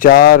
4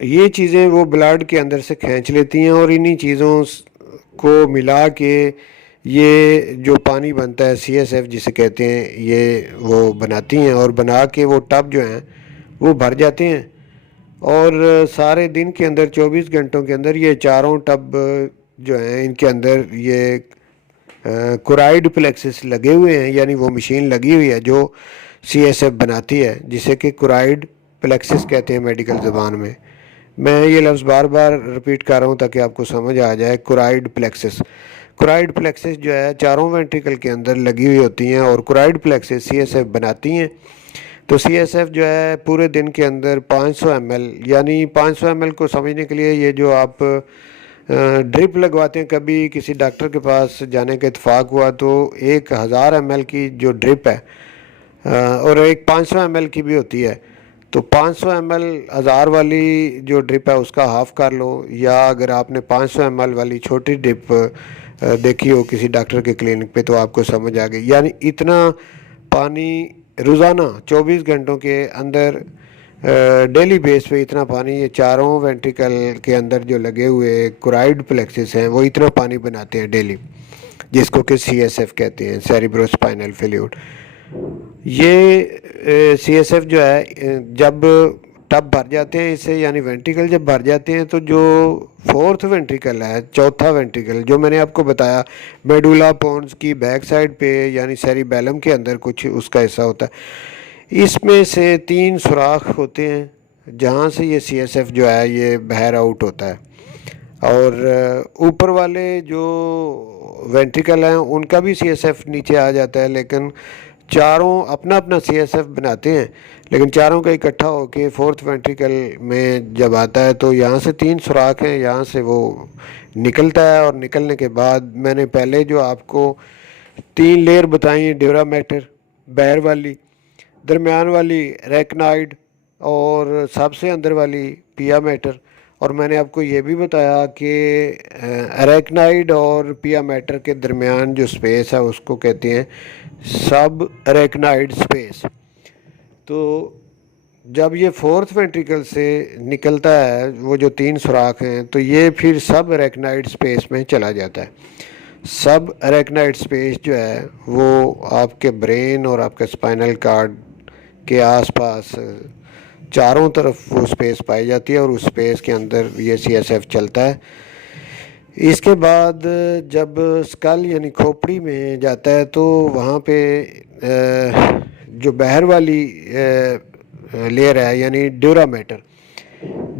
یہ چیزیں وہ بلڈ کے اندر سے کھینچ لیتی ہیں اور انہی چیزوں کو ملا کے یہ جو پانی بنتا ہے سی ایس ایف جسے کہتے ہیں یہ وہ بناتی ہیں، اور بنا کے وہ ٹب جو ہیں وہ بھر جاتے ہیں، اور سارے دن کے اندر 24 گھنٹوں کے اندر یہ چاروں ٹب جو ہیں ان کے اندر یہ کورائڈ پلیکسس لگے ہوئے ہیں، یعنی وہ مشین لگی ہوئی ہے جو سی ایس ایف بناتی ہے، جسے کہ کورائڈ پلیکسس کہتے ہیں میڈیکل زبان میں۔ میں یہ لفظ بار بار رپیٹ کر رہا ہوں تاکہ آپ کو سمجھ آ جائے۔ کورائڈ پلیکسس، کورائڈ پلیکسس جو ہے چاروں وینٹریکل کے اندر لگی ہوئی ہوتی ہیں، اور کورائڈ پلیکسس سی ایس ایف بناتی ہیں۔ تو سی ایس ایف جو ہے پورے دن کے اندر 500 ایم ایل، یعنی 500 ایم ایل کو سمجھنے کے لیے یہ جو آپ ڈرپ لگواتے ہیں، کبھی کسی ڈاکٹر کے پاس جانے کا اتفاق ہوا تو 1000 ایم ایل کی جو ڈرپ ہے اور ایک 500 ایم ایل کی بھی ہوتی ہے، تو 500 ایم ایل 1000 والی جو ڈرپ ہے اس کا ہاف کر لو، یا اگر آپ نے 500 ایم ایل والی چھوٹی ڈرپ دیکھی ہو کسی ڈاکٹر کے کلینک پہ تو آپ کو سمجھ آ گئی، یعنی اتنا پانی روزانہ 24 گھنٹوں کے اندر ڈیلی بیس پہ اتنا پانی یہ چاروں وینٹریکل کے اندر جو لگے ہوئے کورائڈ پلیکسس ہیں وہ اتنا پانی بناتے ہیں ڈیلی، جس کو کہ سی ایس ایف کہتے ہیں، سیریبرو اسپائنل فلوئڈ۔ یہ سی ایس ایف جو ہے جب ٹب بھر جاتے ہیں اس سے، یعنی وینٹریکل جب بھر جاتے ہیں تو جو فورتھ وینٹریکل ہے، چوتھا وینٹریکل جو میں نے آپ کو بتایا میڈولا پونز کی بیک سائڈ پہ، یعنی سیریبیلم کے اندر کچھ اس کا حصہ ہوتا ہے، اس میں سے 3 سوراخ ہوتے ہیں جہاں سے یہ سی ایس ایف جو ہے یہ باہر آؤٹ ہوتا ہے، اور اوپر والے جو وینٹریکل ہیں ان کا بھی سی ایس ایف نیچے آ جاتا ہے، لیکن چاروں اپنا اپنا سی ایس ایف بناتے ہیں، لیکن چاروں کا اکٹھا ہو کے فورتھ وینٹریکل میں جب آتا ہے تو یہاں سے 3 سوراخ ہیں، یہاں سے وہ نکلتا ہے، اور نکلنے کے بعد میں نے پہلے جو آپ کو 3 لیئر بتائی ہیں، ڈیورا میٹر، باہر والی، درمیان والی ریکنائڈ، اور سب سے اندر والی پیا میٹر، اور میں نے آپ کو یہ بھی بتایا کہ اریکنائڈ اور پیا میٹر کے درمیان جو سپیس ہے اس کو کہتے ہیں سب اریکنائڈ سپیس۔ تو جب یہ فورتھ وینٹریکل سے نکلتا ہے وہ جو 3 سوراخ ہیں تو یہ پھر سب اریکنائڈ سپیس میں چلا جاتا ہے۔ سب اریکنائڈ سپیس جو ہے وہ آپ کے برین اور آپ کے اسپائنل کارڈ کے آس پاس چاروں طرف وہ سپیس پائی جاتی ہے، اور اس سپیس کے اندر یہ سی ایس ایف چلتا ہے۔ اس کے بعد جب اسکل یعنی کھوپڑی میں جاتا ہے تو وہاں پہ جو باہر والی لیئر ہے یعنی ڈیورا میٹر،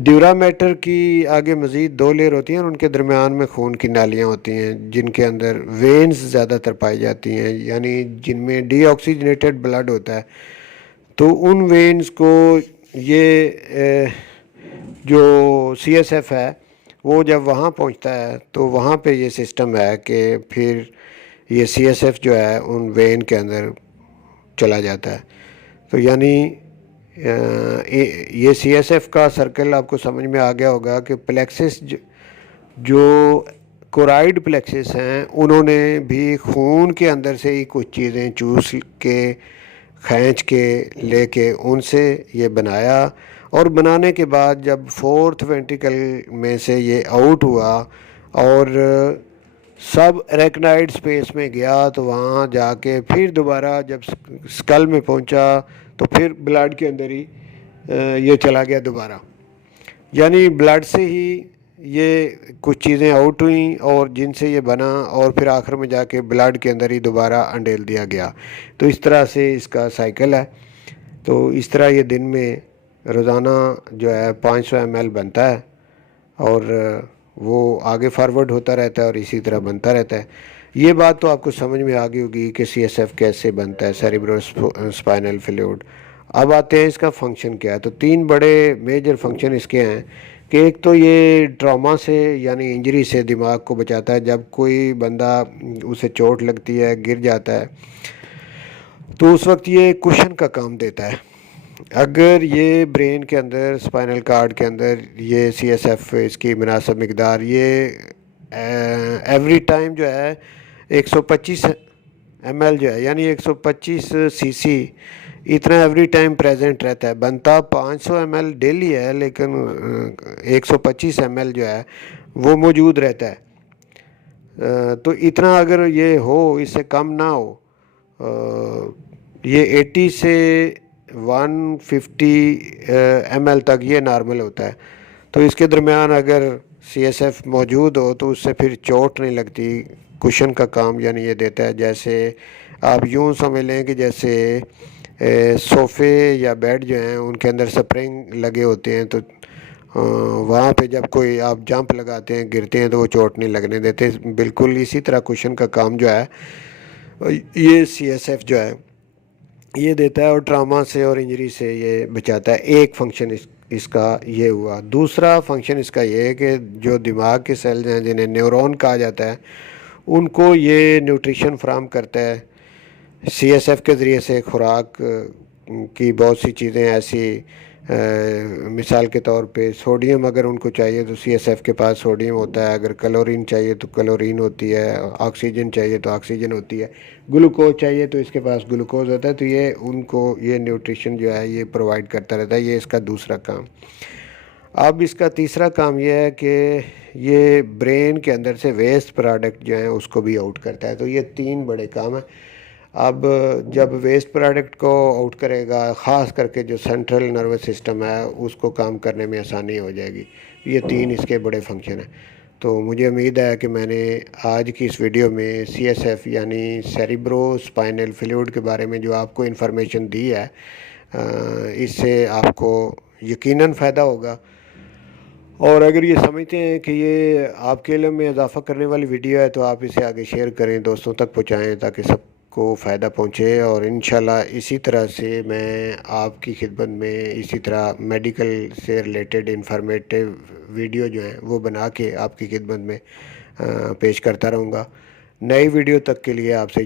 ڈیورا میٹر کی آگے مزید 2 لیئر ہوتی ہیں، اور ان کے درمیان میں خون کی نالیاں ہوتی ہیں جن کے اندر وینز زیادہ تر پائی جاتی ہیں، یعنی جن میں ڈی آکسیجنیٹڈ بلڈ ہوتا ہے، تو ان وینز کو یہ جو سی ایس ایف ہے وہ جب وہاں پہنچتا ہے تو وہاں پہ یہ سسٹم ہے کہ پھر یہ سی ایس ایف جو ہے ان وین کے اندر چلا جاتا ہے۔ تو یعنی یہ سی ایس ایف کا سرکل آپ کو سمجھ میں آ گیا ہوگا کہ پلیکسس جو کورائڈ پلیکسس ہیں انہوں نے بھی خون کے اندر سے ہی کچھ چیزیں چوس کے کھینچ کے لے کے ان سے یہ بنایا، اور بنانے کے بعد جب فورتھ وینٹریکل میں سے یہ آؤٹ ہوا اور سب ریکنائڈ سپیس میں گیا تو وہاں جا کے پھر دوبارہ جب اسکل میں پہنچا تو پھر بلڈ کے اندر ہی یہ چلا گیا دوبارہ، یعنی بلڈ سے ہی یہ کچھ چیزیں آؤٹ ہوئیں اور جن سے یہ بنا، اور پھر آخر میں جا کے بلڈ کے اندر ہی دوبارہ انڈیل دیا گیا۔ تو اس طرح سے اس کا سائیکل ہے۔ تو اس طرح یہ دن میں روزانہ جو ہے 500 ایم ایل بنتا ہے، اور وہ آگے فارورڈ ہوتا رہتا ہے اور اسی طرح بنتا رہتا ہے۔ یہ بات تو آپ کو سمجھ میں آ گئی ہوگی کہ سی ایس ایف کیسے بنتا ہے، سیریبرو اسپائنل فلوئڈ۔ اب آتے ہیں اس کا فنکشن کیا ہے۔ تو 3 بڑے میجر فنکشن اس کے ہیں کہ ایک تو یہ ٹراما سے یعنی انجری سے دماغ کو بچاتا ہے، جب کوئی بندہ اسے چوٹ لگتی ہے گر جاتا ہے تو اس وقت یہ کشن کا کام دیتا ہے۔ اگر یہ برین کے اندر اسپائنل کارڈ کے اندر یہ سی ایس ایف اس کی مناسب مقدار یہ ایوری ٹائم جو ہے 125 ایم ایل جو ہے یعنی 125 سی سی اتنا ایوری ٹائم پریزنٹ رہتا ہے. بنتا 500 ایم ایل ڈیلی ہے لیکن 125 ایم ایل جو ہے وہ موجود رہتا ہے. تو اتنا اگر یہ ہو، اس سے کم نہ ہو، یہ 80 سے 150 ایم ایل تک یہ نارمل ہوتا ہے. تو اس کے درمیان اگر سی ایس ایف موجود ہو تو اس سے پھر چوٹ نہیں لگتی. کشن کا کام یعنی یہ دیتا ہے. جیسے آپ یوں سمجھ لیں کہ جیسے صوفے یا بیڈ جو ہیں ان کے اندر سپرنگ لگے ہوتے ہیں، تو وہاں پہ جب کوئی آپ جمپ لگاتے ہیں، گرتے ہیں، تو وہ چوٹ نہیں لگنے دیتے. بالکل اسی طرح کشن کا کام جو ہے یہ سی ایس ایف جو ہے یہ دیتا ہے، اور ٹراما سے اور انجری سے یہ بچاتا ہے. ایک فنکشن اس کا یہ ہوا. دوسرا فنکشن اس کا یہ ہے کہ جو دماغ کے سیلز ہیں جنہیں نیورون کہا جاتا ہے، ان کو یہ نیوٹریشن فراہم کرتا ہے. سی ایس ایف کے ذریعے سے خوراک کی بہت سی چیزیں ایسی، مثال کے طور پہ سوڈیم اگر ان کو چاہیے تو سی ایس ایف کے پاس سوڈیم ہوتا ہے، اگر کلورین چاہیے تو کلورین ہوتی ہے، آکسیجن چاہیے تو آکسیجن ہوتی ہے، گلوکوز چاہیے تو اس کے پاس گلوکوز ہوتا ہے. تو یہ ان کو یہ نیوٹریشن جو ہے یہ پرووائڈ کرتا رہتا ہے. یہ اس کا دوسرا کام. اب اس کا تیسرا کام یہ ہے کہ یہ برین کے اندر سے ویسٹ پروڈکٹ جو ہیں اس کو بھی آؤٹ کرتا ہے. تو یہ 3 بڑے کام ہیں. اب جب ویسٹ پروڈکٹ کو آؤٹ کرے گا، خاص کر کے جو سینٹرل نروس سسٹم ہے اس کو کام کرنے میں آسانی ہو جائے گی. یہ 3 اس کے بڑے فنکشن ہیں. تو مجھے امید ہے کہ میں نے آج کی اس ویڈیو میں سی ایس ایف یعنی سیریبرو اسپائنل فلوئڈ کے بارے میں جو آپ کو انفارمیشن دی ہے، اس سے آپ کو یقیناً فائدہ ہوگا. اور اگر یہ سمجھتے ہیں کہ یہ آپ کے علم میں اضافہ کرنے والی ویڈیو ہے تو آپ اسے آگے شیئر کریں، دوستوں تک پہنچائیں تاکہ سب کو فائدہ پہنچے. اور انشاءاللہ اسی طرح سے میں آپ کی خدمت میں اسی طرح میڈیکل سے ریلیٹڈ انفارمیٹیو ویڈیو جو ہیں وہ بنا کے آپ کی خدمت میں پیش کرتا رہوں گا. نئی ویڈیو تک کے لیے آپ سے